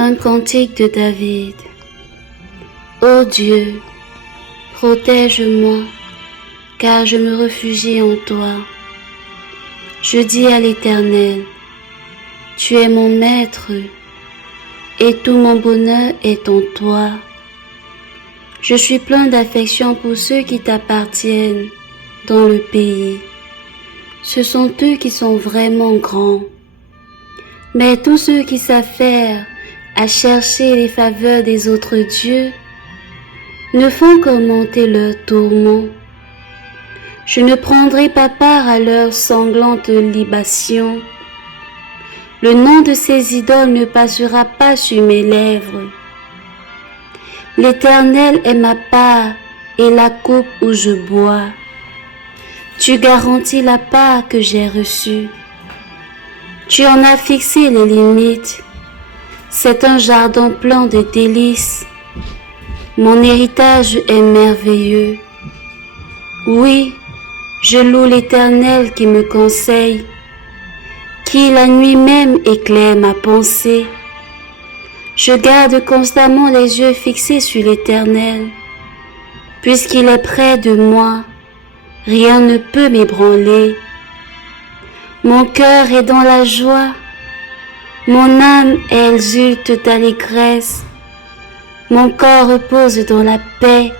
Un cantique de David. Ô Dieu, protège-moi, car je me réfugie en toi. Je dis à l'Éternel, tu es mon maître, et tout mon bonheur est en toi. Je suis plein d'affection pour ceux qui t'appartiennent dans le pays. Ce sont eux qui sont vraiment grands. Mais tous ceux qui s'affairent à chercher les faveurs des autres dieux ne font qu'augmenter leur tourment. Je ne prendrai pas part à leurs sanglantes libations. Le nom de ces idoles ne passera pas sur mes lèvres. L'Éternel est ma part et la coupe où je bois. Tu garantis la part que j'ai reçue. Tu en as fixé les limites. C'est un jardin plein de délices. Mon héritage est merveilleux. Oui, je loue l'Éternel qui me conseille, qui la nuit même éclaire ma pensée. Je garde constamment les yeux fixés sur l'Éternel. Puisqu'il est près de moi, rien ne peut m'ébranler. Mon cœur est dans la joie, mon âme exulte d'allégresse, mon corps repose dans la paix.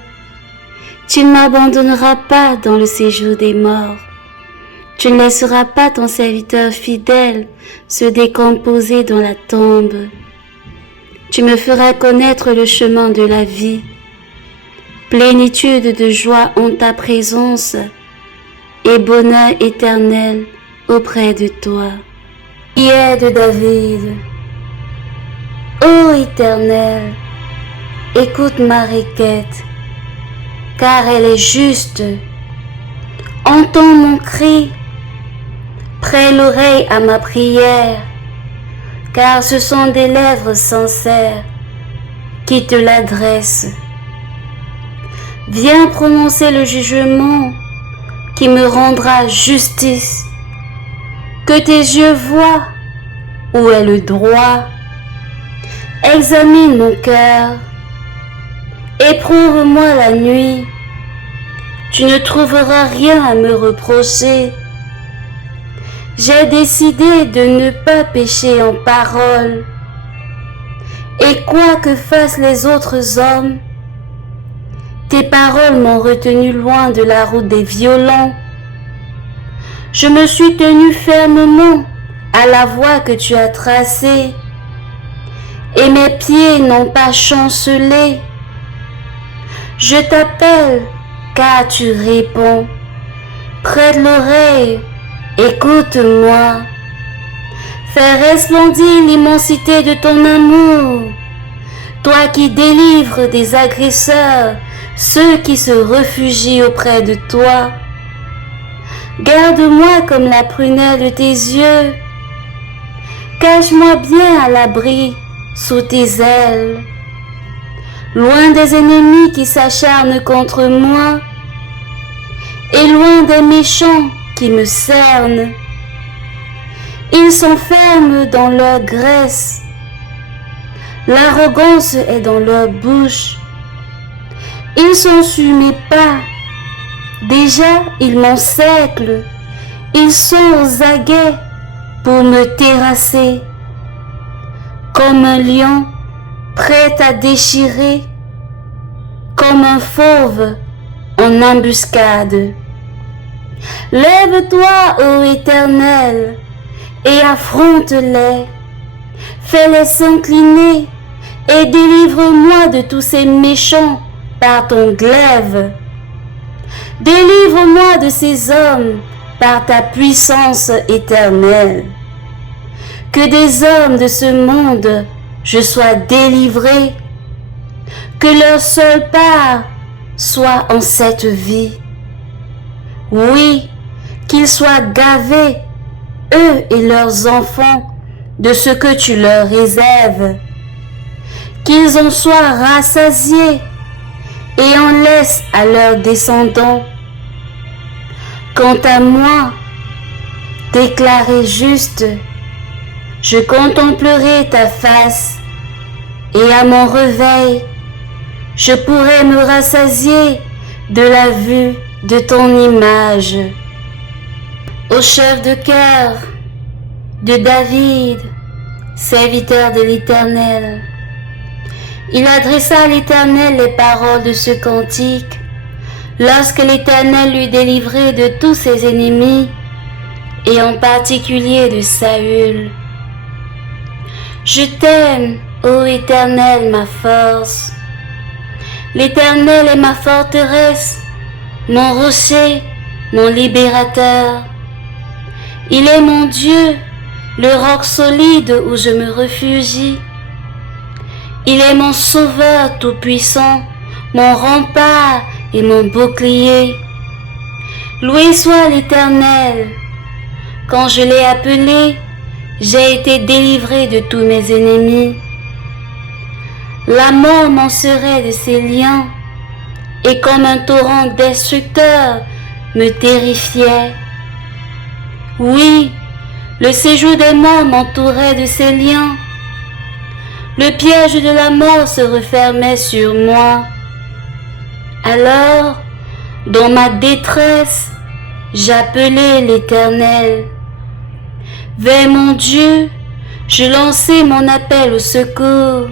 Tu ne m'abandonneras pas dans le séjour des morts. Tu ne laisseras pas ton serviteur fidèle se décomposer dans la tombe. Tu me feras connaître le chemin de la vie. Plénitude de joie en ta présence et bonheur éternel auprès de toi. Prière de David. Ô Éternel, écoute ma requête, car elle est juste. Entends mon cri, prête l'oreille à ma prière, car ce sont des lèvres sincères qui te l'adressent. Viens prononcer le jugement qui me rendra justice. Que tes yeux voient où est le droit. Examine mon cœur, éprouve-moi la nuit. Tu ne trouveras rien à me reprocher. J'ai décidé de ne pas pécher en parole. Et quoi que fassent les autres hommes, tes paroles m'ont retenu loin de la route des violents. Je me suis tenu fermement à la voie que tu as tracée, et mes pieds n'ont pas chancelé. Je t'appelle, car tu réponds. Prête l'oreille, écoute-moi. Fais resplendir l'immensité de ton amour, toi qui délivres des agresseurs ceux qui se réfugient auprès de toi. Garde-moi comme la prunelle de tes yeux. Cache-moi bien à l'abri sous tes ailes, loin des ennemis qui s'acharnent contre moi et loin des méchants qui me cernent. Ils s'enferment dans leur graisse, l'arrogance est dans leur bouche. Ils sont sur mes pas, déjà ils m'encerclent, ils sont aux aguets pour me terrasser. Comme un lion prêt à déchirer, comme un fauve en embuscade. Lève-toi, ô Éternel, et affronte-les, fais-les s'incliner et délivre-moi de tous ces méchants par ton glaive. Délivre-moi de ces hommes par ta puissance éternelle. Que des hommes de ce monde je sois délivré, que leur seule part soit en cette vie. Oui, qu'ils soient gavés, eux et leurs enfants, de ce que tu leur réserves. Qu'ils en soient rassasiés et en laissent à leurs descendants. Quant à moi, déclaré juste, je contemplerai ta face et à mon réveil, je pourrai me rassasier de la vue de ton image. Au chef de cœur de David, serviteur de l'Éternel, il adressa à l'Éternel les paroles de ce cantique lorsque l'Éternel l'eut délivré de tous ses ennemis et en particulier de Saül. Je t'aime, ô Éternel, ma force. L'Éternel est ma forteresse, mon rocher, mon libérateur. Il est mon Dieu, le roc solide où je me réfugie. Il est mon sauveur tout-puissant, mon rempart et mon bouclier. Loué soit l'Éternel. Quand je l'ai appelé, j'ai été délivré de tous mes ennemis. La mort m'en serait de ses liens, et comme un torrent destructeur me terrifiait. Oui, le séjour des morts m'entourait de ses liens. Le piège de la mort se refermait sur moi. Alors, dans ma détresse, j'appelai l'Éternel. Vers mon Dieu, je lançai mon appel au secours.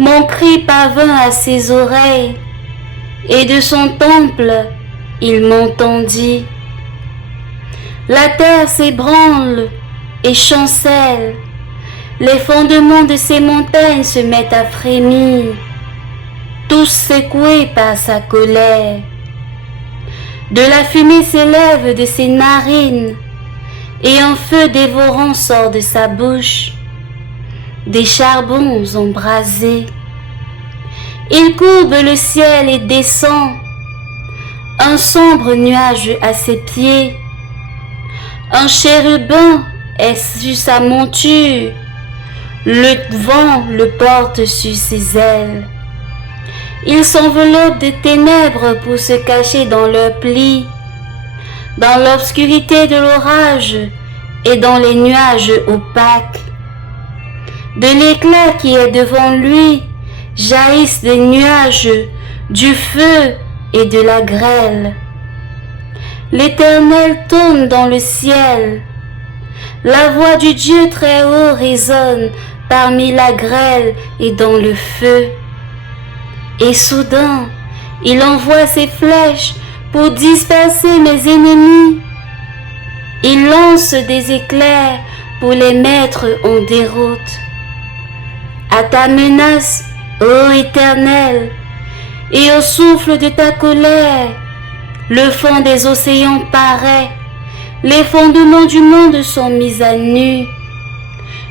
Mon cri parvint à ses oreilles, et de son temple, il m'entendit. La terre s'ébranle et chancelle, les fondements de ses montagnes se mettent à frémir, tous secoués par sa colère. De la fumée s'élève de ses narines, et un feu dévorant sort de sa bouche, des charbons embrasés. Il courbe le ciel et descend, un sombre nuage à ses pieds. Un chérubin est sur sa monture, le vent le porte sur ses ailes. Il s'enveloppe de ténèbres pour se cacher dans leurs plis, dans l'obscurité de l'orage et dans les nuages opaques. De l'éclat qui est devant lui jaillissent des nuages, du feu et de la grêle. L'Éternel tourne dans le ciel. La voix du Dieu très haut résonne parmi la grêle et dans le feu. Et soudain, il envoie ses flèches pour disperser mes ennemis. Il lance des éclairs pour les mettre en déroute. À ta menace, ô Éternel, et au souffle de ta colère, le fond des océans paraît, les fondements du monde sont mis à nu.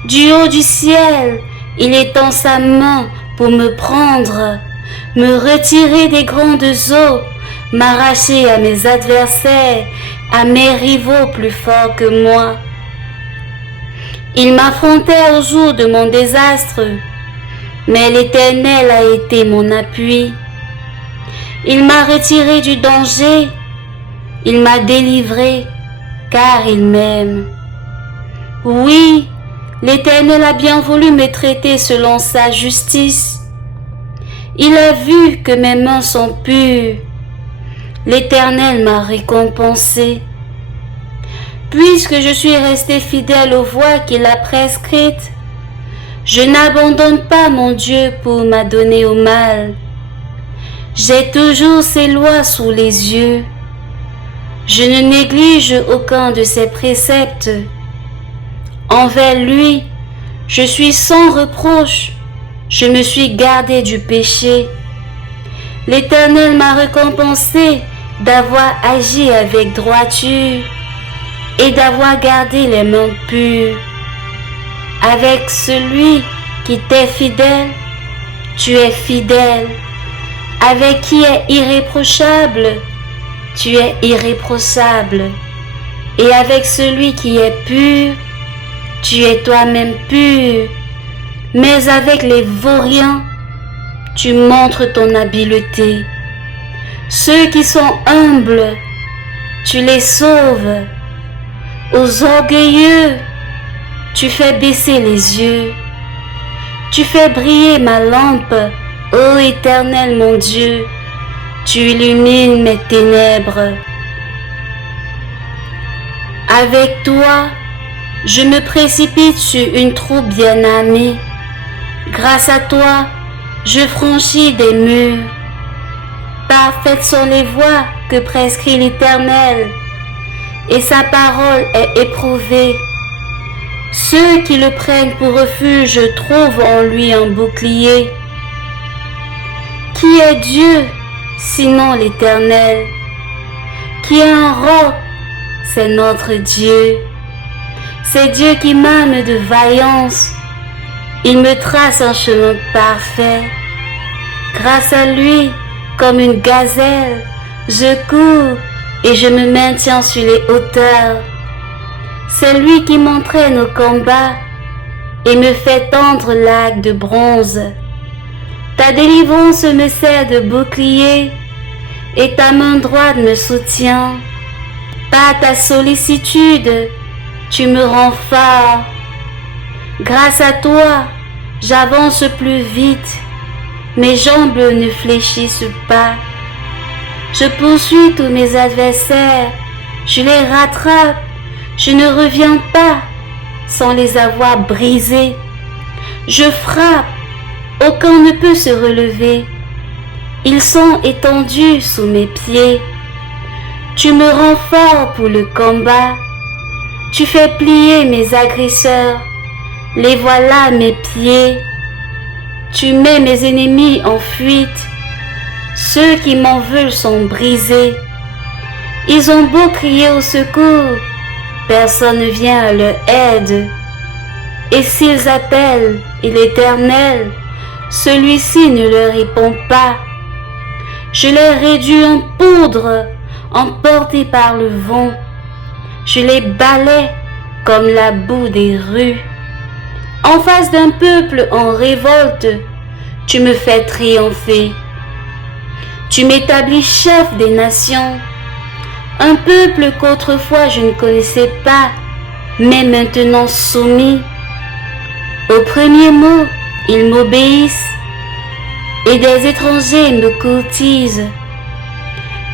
Du haut du ciel, il étend sa main pour me prendre, me retirer des grandes eaux, m'arracher à mes adversaires, à mes rivaux plus forts que moi. Il m'affrontait au jour de mon désastre, mais l'Éternel a été mon appui. Il m'a retiré du danger, il m'a délivré, car il m'aime. Oui, l'Éternel a bien voulu me traiter selon sa justice. Il a vu que mes mains sont pures. L'Éternel m'a récompensé. Puisque je suis resté fidèle aux voies qu'il a prescrites, je n'abandonne pas mon Dieu pour m'adonner au mal. J'ai toujours ses lois sous les yeux. Je ne néglige aucun de ses préceptes. Envers lui, je suis sans reproche. Je me suis gardé du péché. L'Éternel m'a récompensé d'avoir agi avec droiture et d'avoir gardé les mains pures. Avec celui qui t'est fidèle, tu es fidèle. Avec qui est irréprochable, tu es irréprochable. Et avec celui qui est pur, tu es toi-même pur. Mais avec les vauriens, tu montres ton habileté. Ceux qui sont humbles, tu les sauves. Aux orgueilleux, tu fais baisser les yeux. Tu fais briller ma lampe, ô Éternel mon Dieu. Tu illumines mes ténèbres. Avec toi, je me précipite sur une troupe bien-armée. Grâce à toi, je franchis des murs. Parfaites sont les voies que prescrit l'Éternel, et sa parole est éprouvée. Ceux qui le prennent pour refuge trouvent en lui un bouclier. Qui est Dieu, sinon l'Éternel? Qui est un roc? C'est notre Dieu. C'est Dieu qui m'arme de vaillance. Il me trace un chemin parfait. Grâce à lui, comme une gazelle, je cours et je me maintiens sur les hauteurs. C'est lui qui m'entraîne au combat et me fait tendre l'arc de bronze. Ta délivrance me sert de bouclier et ta main droite me soutient. Par ta sollicitude, tu me rends fort. Grâce à toi, j'avance plus vite. Mes jambes ne fléchissent pas. Je poursuis tous mes adversaires. Je les rattrape. Je ne reviens pas sans les avoir brisés. Je frappe. Aucun ne peut se relever. Ils sont étendus sous mes pieds. Tu me rends fort pour le combat. Tu fais plier mes agresseurs. Les voilà mes pieds. Tu mets mes ennemis en fuite. Ceux qui m'en veulent sont brisés. Ils ont beau crier au secours, personne ne vient à leur aide. Et s'ils appellent l'Éternel, celui-ci ne leur répond pas. Je les réduis en poudre, emportés par le vent. Je les balaie comme la boue des rues. En face d'un peuple en révolte, tu me fais triompher. Tu m'établis chef des nations. Un peuple qu'autrefois je ne connaissais pas, mais maintenant soumis. Au premier mot, ils m'obéissent, et des étrangers me courtisent.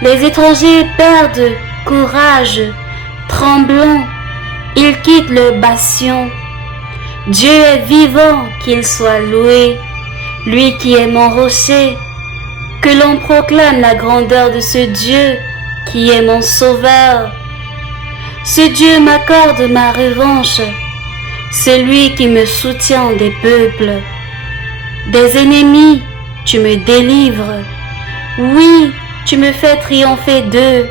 Les étrangers perdent courage, tremblants, ils quittent leur bastion. Dieu est vivant, qu'il soit loué, lui qui est mon rocher. Que l'on proclame la grandeur de ce Dieu qui est mon sauveur. Ce Dieu m'accorde ma revanche, celui qui me soutient des peuples. Des ennemis, tu me délivres. Oui, tu me fais triompher d'eux,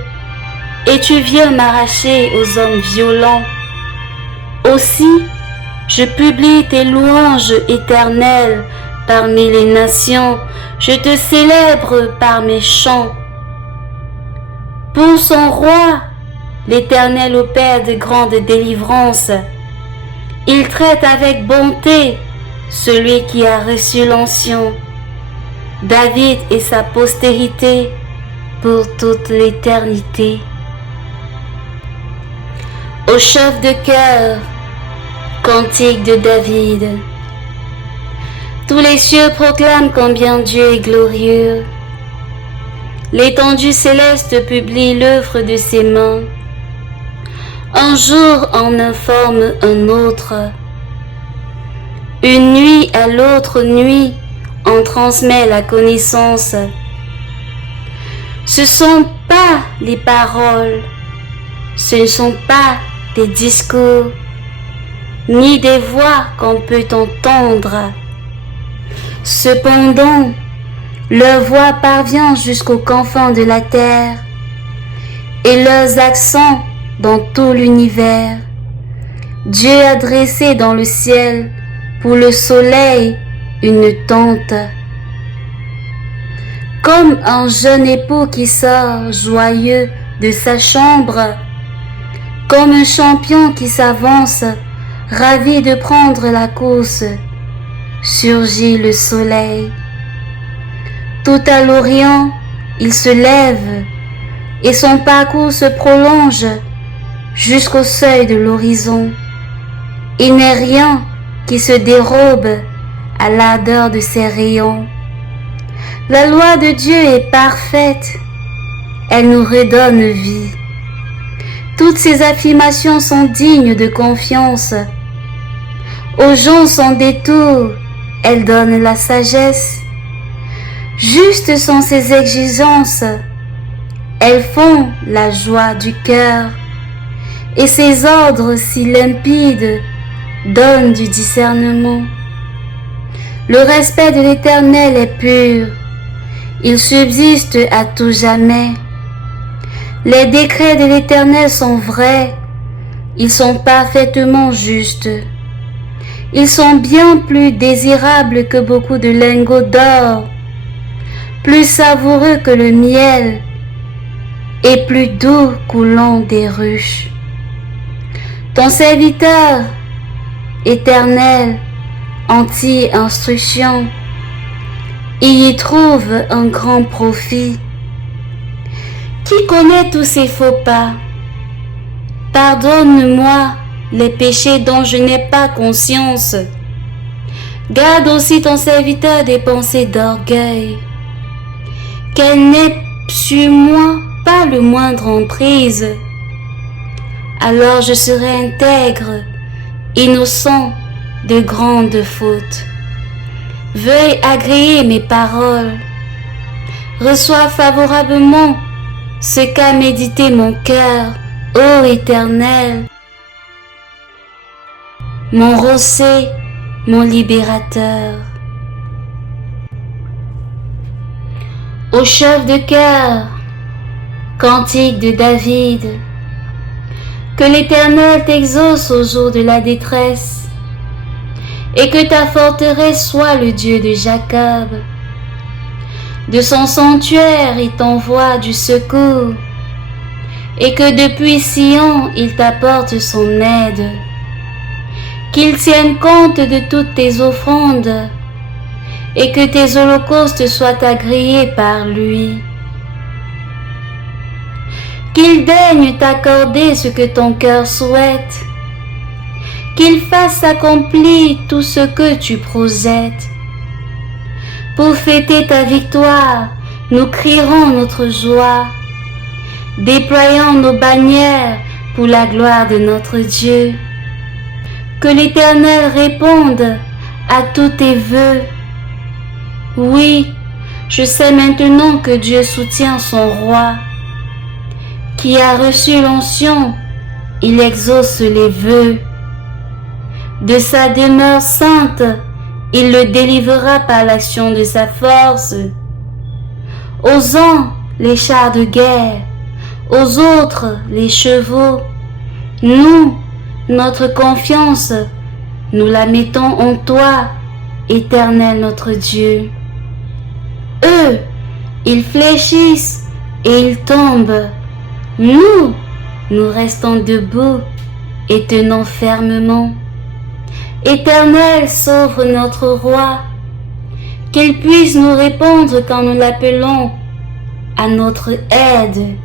et tu viens m'arracher aux hommes violents. Aussi, je publie tes louanges éternelles parmi les nations, je te célèbre par mes chants. Pour son roi, l'Éternel opère de grandes délivrances. Il traite avec bonté celui qui a reçu l'onction, David et sa postérité pour toute l'éternité. Au chef de chœur, cantique de David. Tous les cieux proclament combien Dieu est glorieux. L'étendue céleste publie l'œuvre de ses mains. Un jour en informe un autre. Une nuit à l'autre nuit en transmet la connaissance. Ce ne sont pas les paroles, ce ne sont pas des discours, ni des voix qu'on peut entendre. Cependant, leur voix parvient jusqu'aux confins de la terre et leurs accents dans tout l'univers. Dieu a dressé dans le ciel pour le soleil une tente. Comme un jeune époux qui sort joyeux de sa chambre, comme un champion qui s'avance, ravi de prendre la course, surgit le soleil. Tout à l'Orient, il se lève et son parcours se prolonge jusqu'au seuil de l'horizon. Il n'est rien qui se dérobe à l'ardeur de ses rayons. La loi de Dieu est parfaite, elle nous redonne vie. Toutes ces affirmations sont dignes de confiance. Aux gens sans détour, elles donnent la sagesse. Justes sont ses exigences, elles font la joie du cœur. Et ses ordres si limpides donnent du discernement. Le respect de l'Éternel est pur, il subsiste à tout jamais. Les décrets de l'Éternel sont vrais, ils sont parfaitement justes. Ils sont bien plus désirables que beaucoup de lingots d'or, plus savoureux que le miel et plus doux coulant des ruches. Ton serviteur, Éternel, anti-instruction, il y trouve un grand profit. Qui connaît tous ces faux pas? Pardonne-moi les péchés dont je n'ai pas conscience. Garde aussi ton serviteur des pensées d'orgueil. Qu'elle n'ait sur moi pas le moindre emprise. Alors je serai intègre, innocent de grandes fautes. Veuille agréer mes paroles. Reçois favorablement ce qu'a médité mon cœur, ô Éternel, mon rossé, mon libérateur. Au chef de cœur, cantique de David. Que l'Éternel t'exauce au jour de la détresse, et que ta forteresse soit le Dieu de Jacob. De son sanctuaire il t'envoie du secours, et que depuis Sion il t'apporte son aide. Qu'il tienne compte de toutes tes offrandes, et que tes holocaustes soient agréés par lui. Qu'il daigne t'accorder ce que ton cœur souhaite, qu'il fasse accomplir tout ce que tu projettes. Pour fêter ta victoire, nous crierons notre joie, déployant nos bannières pour la gloire de notre Dieu. Que l'Éternel réponde à tous tes vœux. Oui, je sais maintenant que Dieu soutient son roi. Qui a reçu l'onction, il exauce les vœux. De sa demeure sainte, il le délivrera par l'action de sa force. Aux uns, les chars de guerre, aux autres, les chevaux. Nous, notre confiance, nous la mettons en toi, Éternel notre Dieu. Eux, ils fléchissent et ils tombent. Nous, nous restons debout et tenons fermement. Éternel, sauve notre roi, qu'il puisse nous répondre quand nous l'appelons à notre aide.